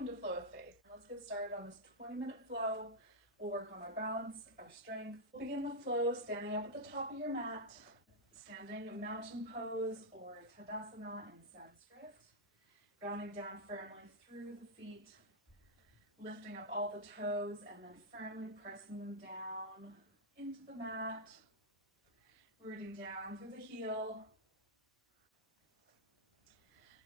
Welcome to Flow with Faith. Let's get started on this 20-minute flow. We'll work on our balance, our strength. We'll begin the flow standing up at the top of your mat, standing mountain pose or Tadasana in Sanskrit, grounding down firmly through the feet, lifting up all the toes and then firmly pressing them down into the mat, rooting down through the heel,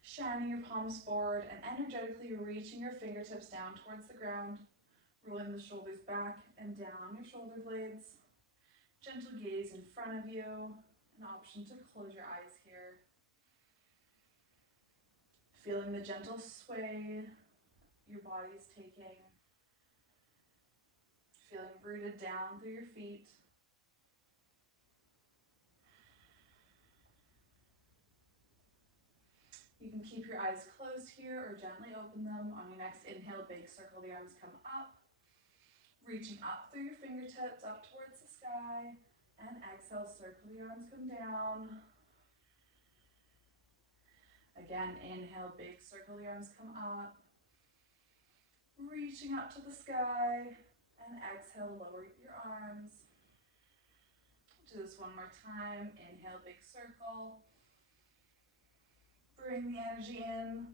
shining your palms forward and energetically reaching your fingertips down towards the ground, rolling the shoulders back and down on your shoulder blades. Gentle gaze in front of you, an option to close your eyes here. Feeling the gentle sway your body is taking. Feeling rooted down through your feet. You can keep your eyes closed here or gently open them. On your next inhale, big circle the arms, come up. Reaching up through your fingertips, up towards the sky. And exhale, circle the arms, come down. Again, inhale, big circle the arms, come up. Reaching up to the sky. And exhale, lower your arms. Do this one more time. Inhale, big circle. Bring the energy in,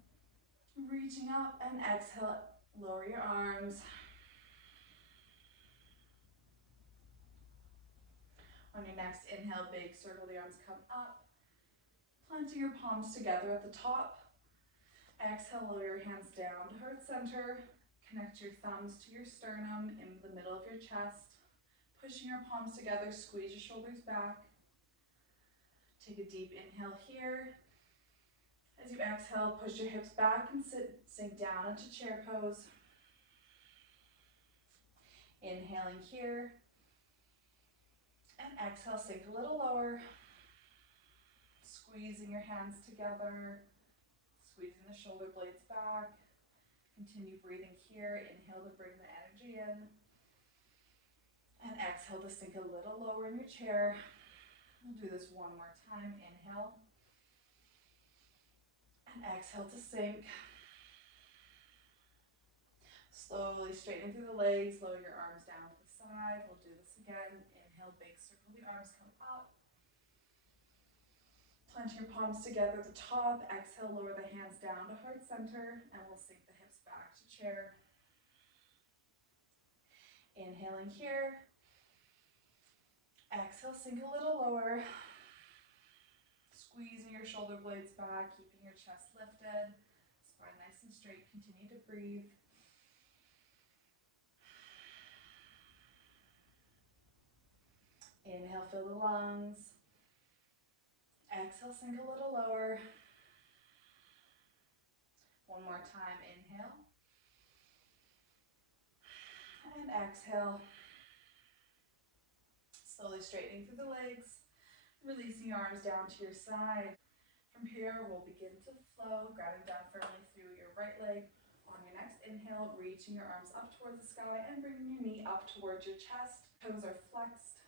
reaching up, and exhale, lower your arms. On your next inhale, big circle the arms, come up. Planting your palms together at the top. Exhale, lower your hands down to heart center. Connect your thumbs to your sternum in the middle of your chest. Pushing your palms together, squeeze your shoulders back. Take a deep inhale here. As you exhale, push your hips back and sink down into chair pose. Inhaling here. And exhale, sink a little lower. Squeezing your hands together. Squeezing the shoulder blades back. Continue breathing here. Inhale to bring the energy in. And exhale to sink a little lower in your chair. We'll do this one more time. Inhale. And exhale to sink. Slowly straighten through the legs, lower your arms down to the side. We'll do this again. Inhale, big circle the arms, come up. Planting your palms together at the top. Exhale, lower the hands down to heart center, and we'll sink the hips back to chair. Inhaling here. Exhale, sink a little lower. Squeezing your shoulder blades back, keeping your chest lifted, spine nice and straight. Continue to breathe. Inhale, fill the lungs. Exhale, sink a little lower. One more time, inhale. And exhale. Slowly straightening through the legs. Releasing your arms down to your side. From here, we'll begin to flow, grounding down firmly through your right leg. On your next inhale, reaching your arms up towards the sky and bringing your knee up towards your chest. Toes are flexed.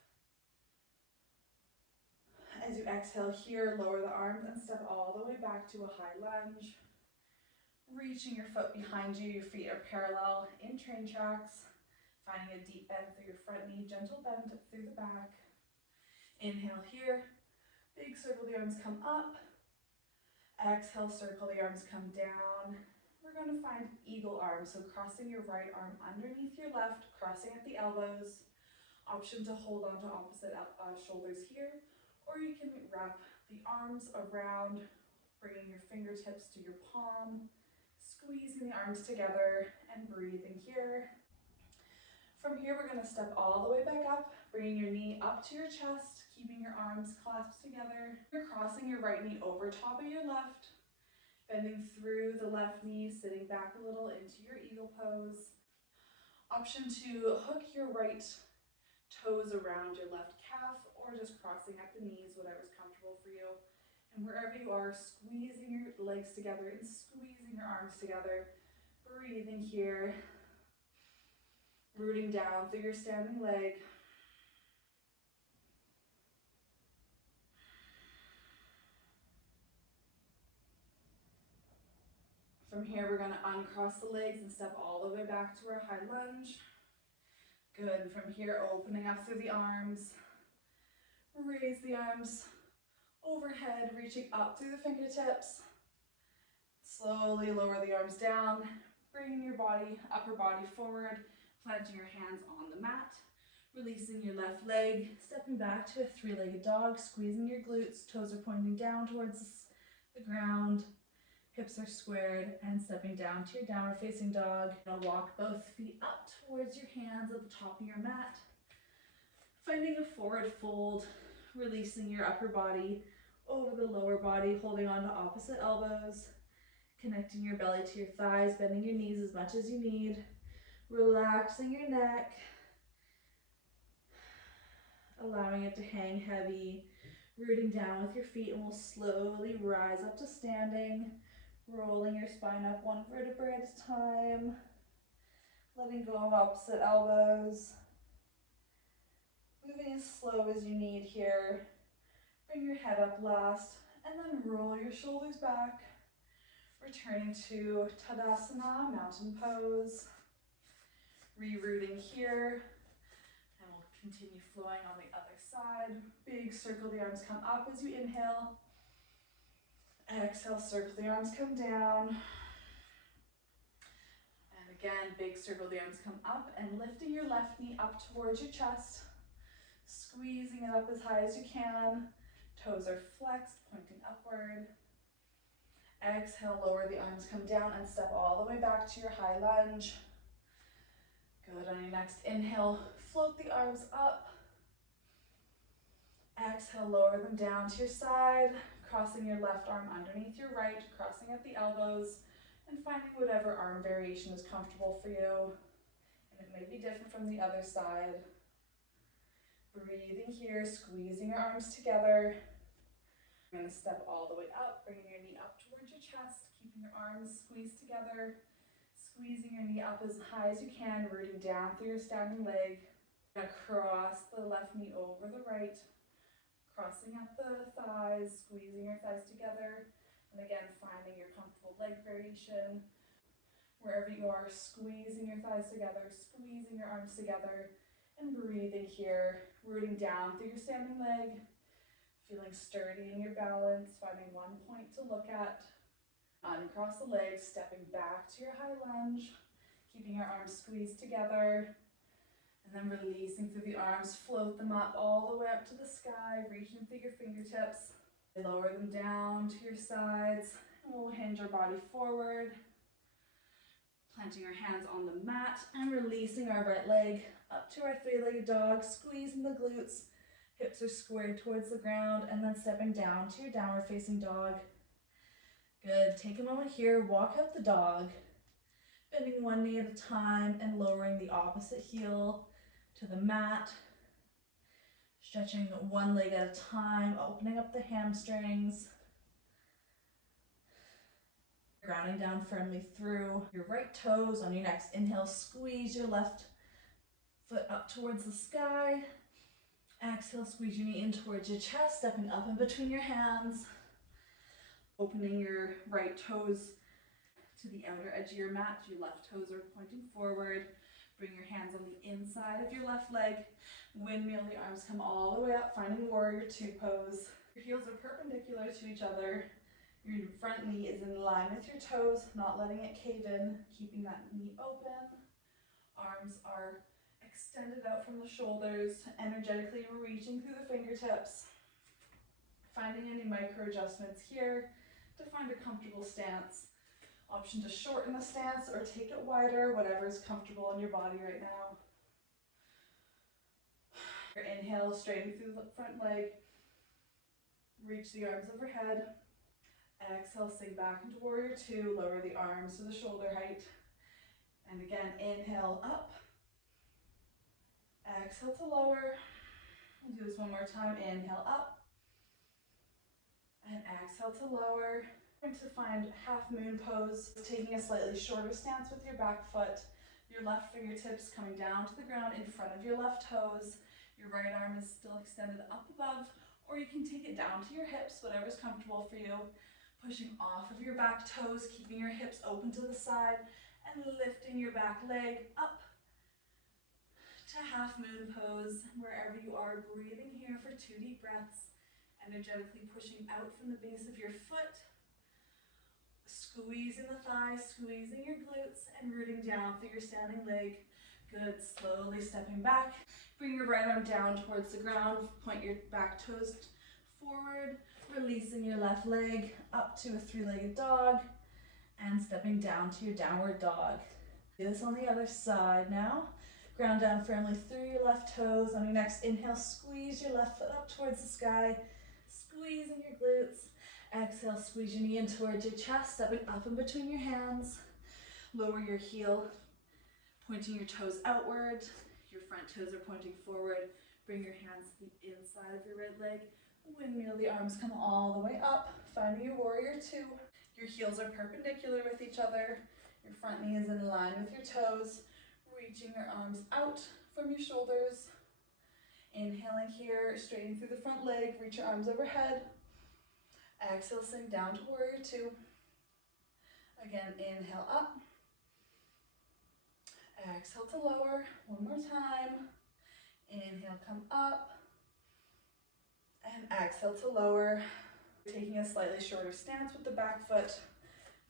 As you exhale here, lower the arms and step all the way back to a high lunge. Reaching your foot behind you, your feet are parallel in train tracks. Finding a deep bend through your front knee, gentle bend through the back. Inhale here, big circle the arms, come up. Exhale, circle the arms, come down. We're going to find eagle arms, so crossing your right arm underneath your left, crossing at the elbows. Option to hold on to opposite shoulders here, or you can wrap the arms around, bringing your fingertips to your palm, squeezing the arms together and breathing here. From here, we're going to step all the way back up, bringing your knee up to your chest, keeping your arms clasped together. You're crossing your right knee over top of your left, bending through the left knee, sitting back a little into your eagle pose. Option to hook your right toes around your left calf or just crossing at the knees, whatever's comfortable for you. And wherever you are, squeezing your legs together and squeezing your arms together. Breathing here. Rooting down through your standing leg. From here, we're going to uncross the legs and step all the way back to our high lunge. Good. From here, opening up through the arms. Raise the arms overhead, reaching up through the fingertips. Slowly lower the arms down, bringing your body, upper body forward, planting your hands on the mat, releasing your left leg, stepping back to a three-legged dog, squeezing your glutes, toes are pointing down towards the ground. Hips are squared, and stepping down to your downward facing dog. Now walk both feet up towards your hands at the top of your mat. Finding a forward fold, releasing your upper body over the lower body, holding on to opposite elbows, connecting your belly to your thighs, bending your knees as much as you need, relaxing your neck, allowing it to hang heavy, rooting down with your feet, and we'll slowly rise up to standing. Rolling your spine up one vertebrae at a time, letting go of opposite elbows, moving as slow as you need here. Bring your head up last, and then roll your shoulders back, returning to Tadasana, mountain pose. Rerooting here, and we'll continue flowing on the other side. Big circle the arms, come up as you inhale. Exhale, circle the arms, come down. And again, big circle the arms, come up, and lifting your left knee up towards your chest. Squeezing it up as high as you can. Toes are flexed, pointing upward. Exhale, lower the arms, come down, and step all the way back to your high lunge. Good. On your next inhale, float the arms up. Exhale, lower them down to your side, crossing your left arm underneath your right, crossing at the elbows, and finding whatever arm variation is comfortable for you. And it may be different from the other side. Breathing here, squeezing your arms together. You're going to step all the way up, bringing your knee up towards your chest, keeping your arms squeezed together, squeezing your knee up as high as you can, rooting down through your standing leg. You're going to cross the left knee over the right, crossing up the thighs, squeezing your thighs together, and again, finding your comfortable leg variation. Wherever you are, squeezing your thighs together, squeezing your arms together, and breathing here, rooting down through your standing leg, feeling sturdy in your balance, finding one point to look at. Uncross the legs, stepping back to your high lunge, keeping your arms squeezed together, and then releasing through the arms, float them up all the way up to the sky, reaching through your fingertips. Lower them down to your sides, and we'll hinge our body forward, planting our hands on the mat, and releasing our right leg up to our three-legged dog, squeezing the glutes, hips are squared towards the ground, and then stepping down to your downward facing dog. Good. Take a moment here, walk out the dog, bending one knee at a time and lowering the opposite heel to the mat. Stretching one leg at a time, opening up the hamstrings. Grounding down firmly through your right toes. On your next inhale, squeeze your left foot up towards the sky. Exhale, squeeze your knee in towards your chest, stepping up in between your hands. Opening your right toes to the outer edge of your mat. Your left toes are pointing forward. Bring your hands on the inside of your left leg. Windmill the arms, come all the way up, finding warrior two pose. Your heels are perpendicular to each other. Your front knee is in line with your toes, not letting it cave in, keeping that knee open. Arms are extended out from the shoulders, energetically reaching through the fingertips. Finding any micro adjustments here to find a comfortable stance. Option to shorten the stance or take it wider, whatever is comfortable in your body right now. Your inhale, straighten through the front leg. Reach the arms overhead. Exhale, sink back into warrior two. Lower the arms to the shoulder height. And again, inhale up. Exhale to lower. We'll do this one more time. Inhale up. And exhale to lower. Going to find half moon pose, taking a slightly shorter stance with your back foot. Your left fingertips coming down to the ground in front of your left toes. Your right arm is still extended up above, or you can take it down to your hips, whatever's comfortable for you. pushing off of your back toes, keeping your hips open to the side, and lifting your back leg up to half moon pose. Wherever you are, breathing here for 2 deep breaths, energetically pushing out from the base of your foot, squeezing the thighs, squeezing your glutes, and rooting down through your standing leg. Good, slowly stepping back. Bring your right arm down towards the ground, point your back toes forward, releasing your left leg up to a 3-legged dog, and stepping down to your downward dog. Do this on the other side now. Ground down firmly through your left toes. On your next inhale, squeeze your left foot up towards the sky, squeezing your glutes. Exhale, squeeze your knee in towards your chest, stepping up in between your hands. Lower your heel, pointing your toes outward. Your front toes are pointing forward. Bring your hands to the inside of your right leg. Windmill the arms, come all the way up, finding your warrior 2. Your heels are perpendicular with each other. Your front knee is in line with your toes. Reaching your arms out from your shoulders. Inhaling here, straightening through the front leg. Reach your arms overhead. Exhale, sink down to warrior 2. Again, inhale up. Exhale to lower. One more time. Inhale, come up. And exhale to lower. Taking a slightly shorter stance with the back foot.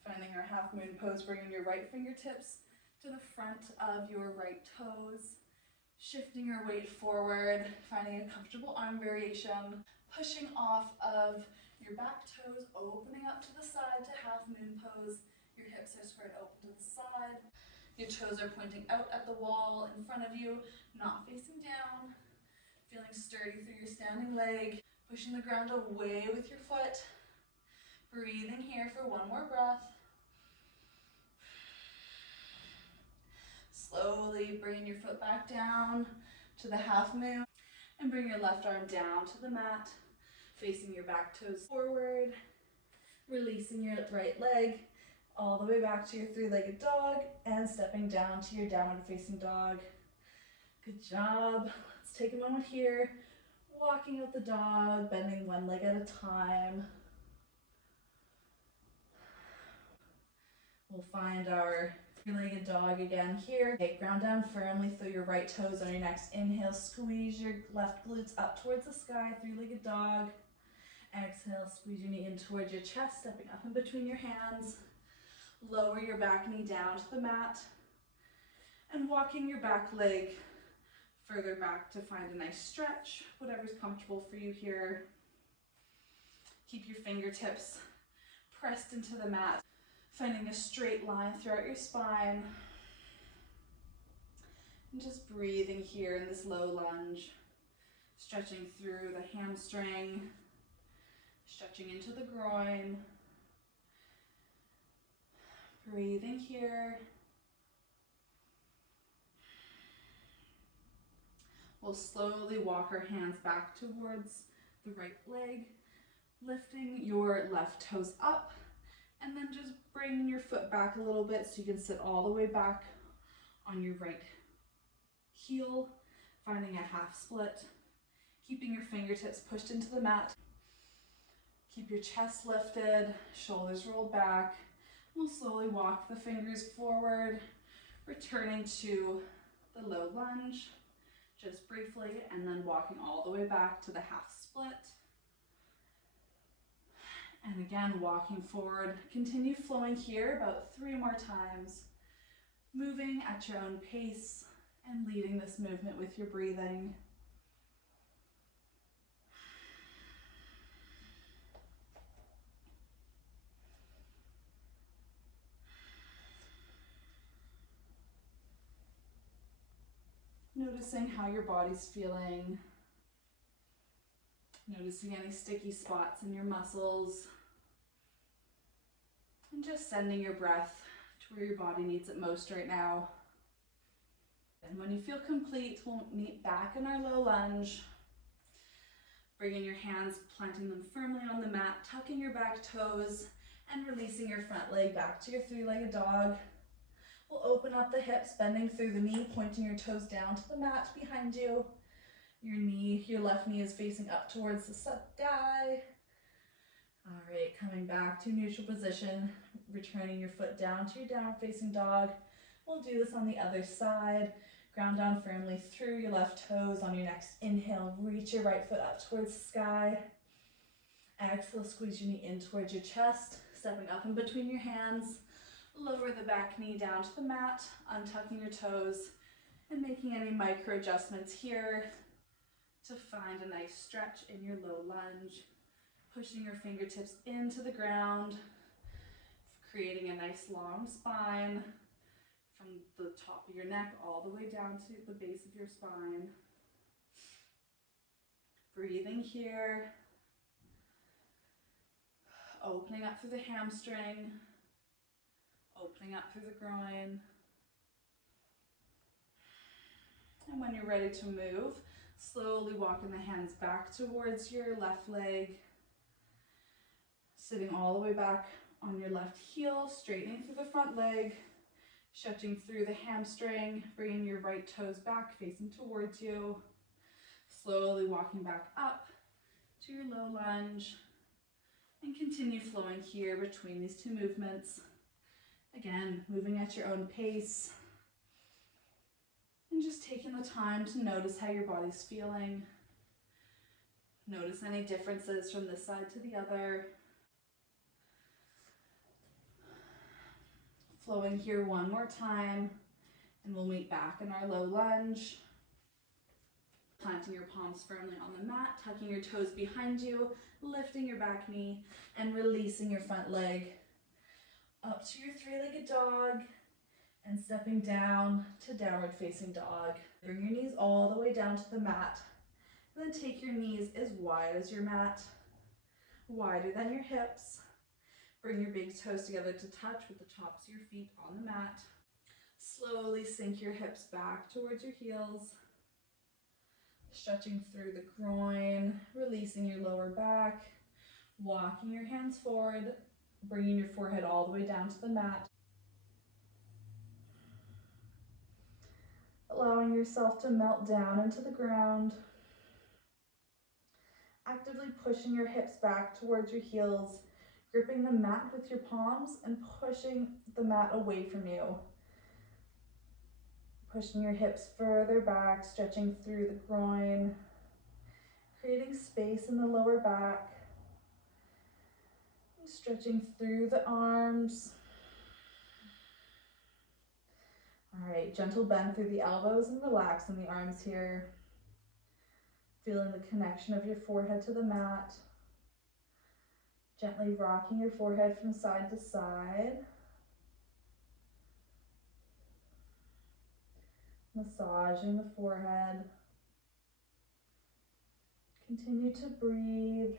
Finding our half moon pose, bringing your right fingertips to the front of your right toes. Shifting your weight forward, finding a comfortable arm variation. Pushing off of your back toes, opening up to the side to half moon pose. Your hips are spread open to the side. Your toes are pointing out at the wall in front of you, not facing down. Feeling sturdy through your standing leg. Pushing the ground away with your foot. Breathing here for one more breath. Slowly bringing your foot back down to the half moon. And bring your left arm down to the mat. Facing your back toes forward. Releasing your right leg all the way back to your 3-legged dog. And stepping down to your downward facing dog. Good job. Let's take a moment here. Walking out the dog, bending one leg at a time. We'll find our 3-legged dog again here. Okay, ground down firmly through your right toes. On your next inhale, squeeze your left glutes up towards the sky, 3-legged dog. Exhale, squeeze your knee in towards your chest, stepping up in between your hands. Lower your back knee down to the mat. And walking your back leg further back to find a nice stretch, whatever's comfortable for you here. Keep your fingertips pressed into the mat, finding a straight line throughout your spine. And just breathing here in this low lunge, stretching through the hamstring, stretching into the groin. Breathing here. We'll slowly walk our hands back towards the right leg, lifting your left toes up, and then just bringing your foot back a little bit so you can sit all the way back on your right heel, finding a half split, keeping your fingertips pushed into the mat. Keep your chest lifted, shoulders rolled back. We'll slowly walk the fingers forward, returning to the low lunge. Just briefly, and then walking all the way back to the half split. And again, walking forward. Continue flowing here about 3 more times. Moving at your own pace and leading this movement with your breathing. Noticing how your body's feeling. Noticing any sticky spots in your muscles. And just sending your breath to where your body needs it most right now. And when you feel complete, we'll meet back in our low lunge. Bringing your hands, planting them firmly on the mat, tucking your back toes, and releasing your front leg back to your 3-legged dog. We'll open up the hips, bending through the knee, pointing your toes down to the mat behind you. Your left knee is facing up towards the sky. All right, coming back to neutral position, returning your foot down to your downward facing dog. We'll do this on the other side. Ground down firmly through your left toes. On your next inhale, reach your right foot up towards the sky. Exhale, squeeze your knee in towards your chest, stepping up in between your hands. Lower the back knee down to the mat, untucking your toes, and making any micro adjustments here to find a nice stretch in your low lunge. Pushing your fingertips into the ground, creating a nice long spine from the top of your neck all the way down to the base of your spine. Breathing here. Opening up through the hamstring, opening up through the groin. And when you're ready to move, slowly walking the hands back towards your left leg, sitting all the way back on your left heel, straightening through the front leg, stretching through the hamstring, bringing your right toes back, facing towards you, slowly walking back up to your low lunge, and continue flowing here between these two movements. Again, moving at your own pace, and just taking the time to notice how your body's feeling. Notice any differences from this side to the other. Flowing here one more time, and we'll meet back in our low lunge. Planting your palms firmly on the mat, tucking your toes behind you, lifting your back knee, and releasing your front leg up to your three-legged dog, and stepping down to downward facing dog. Bring your knees all the way down to the mat. Then take your knees as wide as your mat, wider than your hips. Bring your big toes together to touch with the tops of your feet on the mat. Slowly sink your hips back towards your heels, stretching through the groin, releasing your lower back, walking your hands forward, bringing your forehead all the way down to the mat. Allowing yourself to melt down into the ground. Actively pushing your hips back towards your heels, gripping the mat with your palms and pushing the mat away from you. Pushing your hips further back, stretching through the groin, creating space in the lower back, stretching through the arms. All right, gentle bend through the elbows and relax in the arms here. Feeling the connection of your forehead to the mat. Gently rocking your forehead from side to side. Massaging the forehead. Continue to breathe.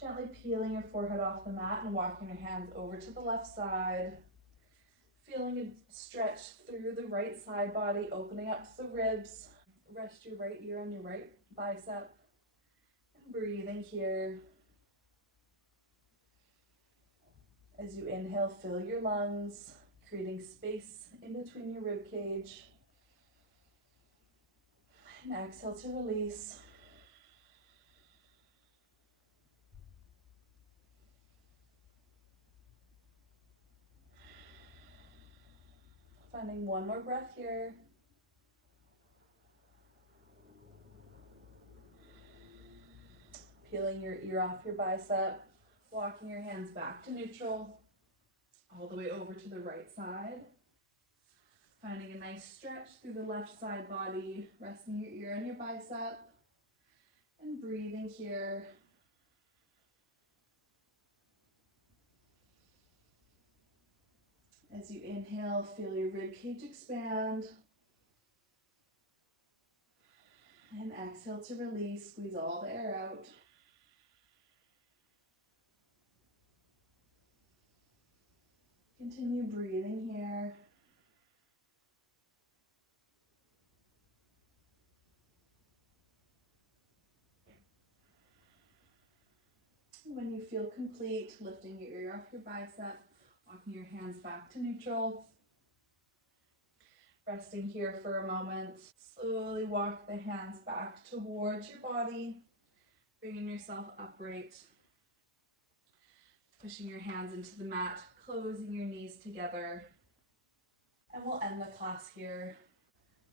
Gently peeling your forehead off the mat and walking your hands over to the left side. Feeling a stretch through the right side body, opening up the ribs. Rest your right ear on your right bicep. And breathing here. As you inhale, fill your lungs, creating space in between your rib cage. And exhale to release. Finding one more breath here. Peeling your ear off your bicep, walking your hands back to neutral, all the way over to the right side. Finding a nice stretch through the left side body, resting your ear on your bicep, and breathing here. As you inhale, feel your rib cage expand. And exhale to release, squeeze all the air out. Continue breathing here. When you feel complete, lifting your ear off your bicep, walking your hands back to neutral. Resting here for a moment. Slowly walk the hands back towards your body, bringing yourself upright. Pushing your hands into the mat, closing your knees together. And we'll end the class here.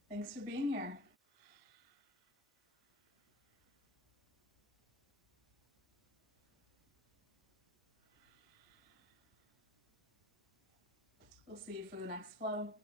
Thanks for being here. We'll see you for the next flow.